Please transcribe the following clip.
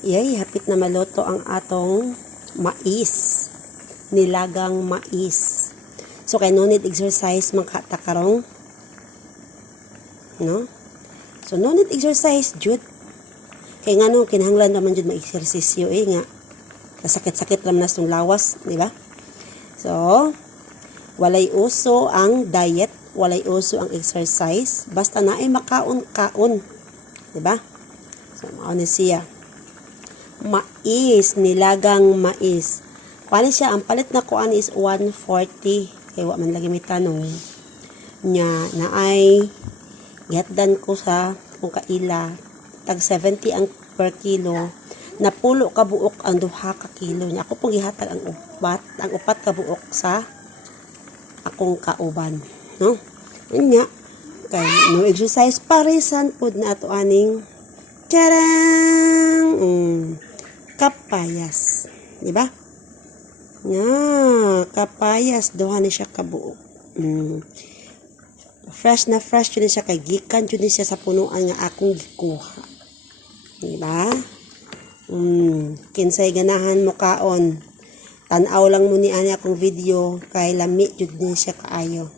Yay, hapit na maluto ang atong mais. Nilagang mais. So, kay no need exercise magkatakarong. No? So, no need exercise, Jud. Kaya nga no, kinahanglan naman Jud ma-exercisyo nga. Nasakit-sakit naman na itong lawas, di ba? So, walay uso ang diet, walay uso ang exercise, basta na ay makaon-kaon. Di ba? So, mauna siya. Mais, nilagang mais. Kuan siya, ang palit na kuan is 140. Kaya wa man lagi may tanong. Nya, na ay gihatdan ko sa kung kaila. Tag 70 ang per kilo. Napulo ka buok ang 2 ka kilo niya. Ako pong gihatag ang upat ka buok sa akong kauban. No? Yun nga. Kay, no exercise parisan pod na ato aning charang! Kapayas. Di ba? Nga, kapayas. Duha ni siya kabuok. Fresh na fresh yun siya kay gikan yun siya sa punuan nga akong gikuha. Di ba? Kinsay ganahan mo kaon. Tanaw lang mo ni ani akong video kay lami yun siya kaayo.